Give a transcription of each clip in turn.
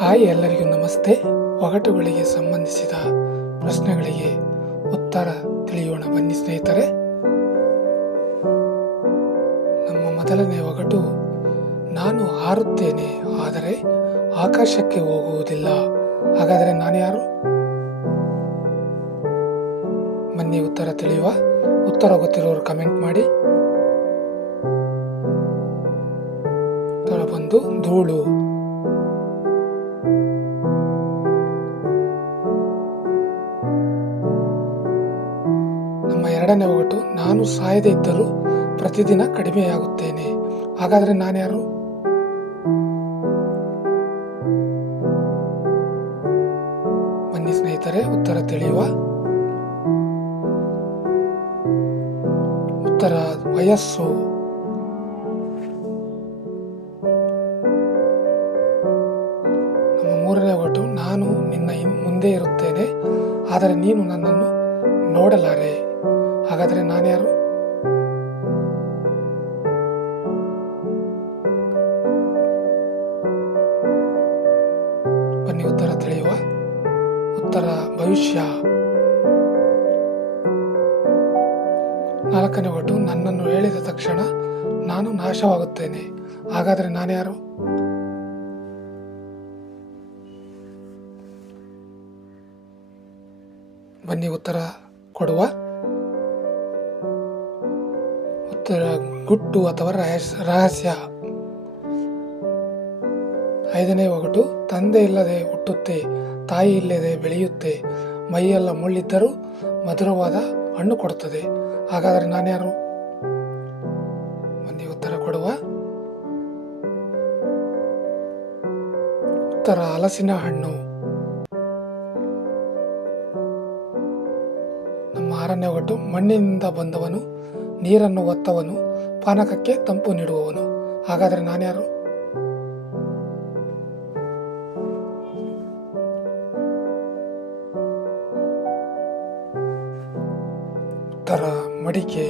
Hi, ಎಲ್ಲರಿಗೂ ನಮಸ್ತೆ. ಒಗಟುಗಳಿಗೆ ಸಂಬಂಧಿಸಿದ ಪ್ರಶ್ನೆಗಳಿಗೆ ಉತ್ತರ ತಿಳಿಯೋಣ ಬನ್ನಿ ಸ್ನೇಹಿತರೆ. ನಮ್ಮ ಮೊದಲನೇ ಒಗಟು, ನಾನು ಹಾರುತ್ತೇನೆ ಆದರೆ ಆಕಾಶಕ್ಕೆ ಹೋಗುವುದಿಲ್ಲ, ಹಾಗಾದರೆ ನಾನು ಯಾರು? ಬನ್ನಿ ಉತ್ತರ ತಿಳಿಯುವ. ಉತ್ತರ ಗೊತ್ತಿರೋರು ಕಮೆಂಟ್ ಮಾಡಿ. ಉತ್ತರ ಬಂದು ಧೂಳು. ನಮ್ಮ ಎರಡನೇ ಒಗಟು, ನಾನು ಸಾಯದೇ ಇದ್ದರೂ ಪ್ರತಿದಿನ ಕಡಿಮೆಯಾಗುತ್ತೇನೆ, ಹಾಗಾದರೆ ನಾನು ಯಾರು? ಬನ್ನಿ ಸ್ನೇಹಿತರೆ, ಉತ್ತರ ತಿಳಿಯುವ. ಉತ್ತರ ವಯಸ್ಸು. ನಮ್ಮ ಮೂರನೇ ಒಗಟು, ನಾನು ನಿನ್ನ ಮುಂದೆ ಇರುತ್ತೇನೆ ಆದರೆ ನೀನು ನನ್ನನ್ನು ನೋಡಲಾರೆ, ಹಾಗಾದರೆ ನಾನು ಯಾರು? ಬನ್ನಿ ಉತ್ತರ ತಿಳಿಯುವ. ಉತ್ತರ ಭವಿಷ್ಯ. ನಾಲ್ಕನೇ ಒಗಟು, ನನ್ನನ್ನು ಹೇಳಿದ ತಕ್ಷಣ ನಾನು ನಾಶವಾಗುತ್ತೇನೆ, ಹಾಗಾದರೆ ನಾನು ಯಾರು? ಬನ್ನಿ ಉತ್ತರ ಕೊಡುವ. ಉತ್ತರ ಗುಟ್ಟು ಅಥವಾ ರಹಸ್ಯ. ಐದನೇ ಒಗಟು, ತಂದೆ ಇಲ್ಲದೆ ಹುಟ್ಟುತ್ತೆ, ತಾಯಿ ಇಲ್ಲದೆ ಬೆಳೆಯುತ್ತೆ, ಮೈಯೆಲ್ಲ ಮುಳ್ಳಿದ್ದರೂ ಮಧುರವಾದ ಹಣ್ಣು ಕೊಡುತ್ತದೆ, ಹಾಗಾದರೆ ನಾನು ಯಾರು? ಬನ್ನಿ ಉತ್ತರ ಕೊಡುವ. ಉತ್ತರ ಹಲಸಿನ ಹಣ್ಣು. ನಮ್ಮ ಆರನೇ ಒಗಟು, ಮಣ್ಣಿನಿಂದ ಬಂದವನು, ನೀರನ್ನು ಒತ್ತವನು, ಪಾನಕಕ್ಕೆ ತಂಪು ನೀಡುವವನು, ಹಾಗಾದರೆ ನಾನು ಯಾರು? ಉತ್ತರ ಮಡಿಕೆ.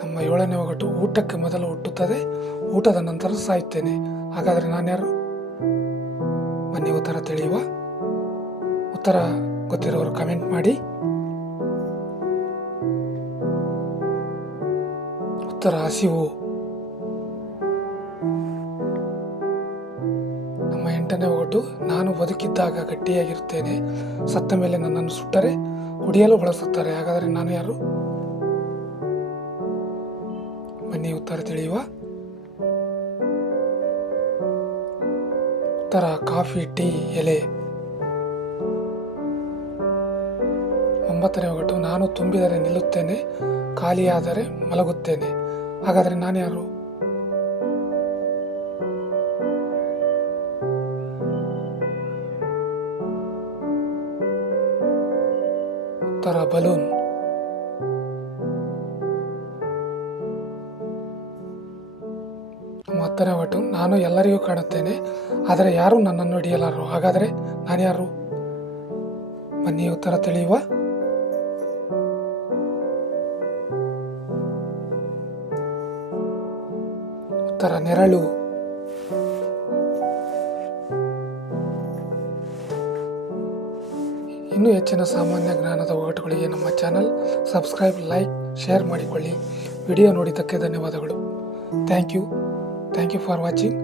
ನಮ್ಮ ಏಳನೇ ಒಗಟು, ಊಟಕ್ಕೆ ಮೊದಲು ಹುಟ್ಟುತ್ತದೆ, ಊಟದ ನಂತರ ಸಾಯುತ್ತೇನೆ, ಹಾಗಾದರೆ ನಾನು ಯಾರು? ಬನ್ನಿ ಉತ್ತರ ತಿಳಿಯುವ. ಉತ್ತರ ಗೊತ್ತಿರೋರು ಕಮೆಂಟ್ ಮಾಡಿ. ಉತ್ತರ ಹಸಿವು. ನಮ್ಮ ಎಂಟನೇ ಒಗಟು, ನಾನು ಬದುಕಿದ್ದಾಗ ಗಟ್ಟಿಯಾಗಿರುತ್ತೇನೆ, ಸತ್ತ ಮೇಲೆ ನನ್ನನ್ನು ಸುಟ್ಟರೆ ಕುಡಿಯಲು ಬಳಸುತ್ತಾರೆ, ಹಾಗಾದರೆ ನಾನು ಯಾರು? ಬನ್ನಿ ಉತ್ತರ ತಿಳಿಯುವ. ಉತ್ತರ ಕಾಫಿ, ಟೀ ಎಲೆ. ಒಂಬತ್ತನೇ ಒಗಟು, ನಾನು ತುಂಬಿದರೆ ನಿಲ್ಲುತ್ತೇನೆ, ಖಾಲಿಯಾದರೆ ಮಲಗುತ್ತೇನೆ, ಹಾಗಾದರೆ ನಾನು ಯಾರು? ಉತ್ತರ ಬಲೂನ್. ನಮ್ಮ ಹತ್ತನೇ ಒಗಟು, ನಾನು ಎಲ್ಲರಿಗೂ ಕಾಣುತ್ತೇನೆ ಆದರೆ ಯಾರೂ ನನ್ನನ್ನು ಹಿಡಿಯಲಾರರು, ಹಾಗಾದರೆ ನಾನು ಯಾರು? ಬನ್ನಿ ಉತ್ತರ ತಿಳಿಯುವ. ಉತ್ತರ ನೆರಳು. ಇನ್ನೂ ಹೆಚ್ಚಿನ ಸಾಮಾನ್ಯ ಜ್ಞಾನದ ಒಗಟುಗಳಿಗೆ ನಮ್ಮ ಚಾನಲ್ ಸಬ್ಸ್ಕ್ರೈಬ್, ಲೈಕ್, ಶೇರ್ ಮಾಡಿಕೊಳ್ಳಿ. ವಿಡಿಯೋ ನೋಡಿದ್ದಕ್ಕೆ ಧನ್ಯವಾದಗಳು. Thank you for watching.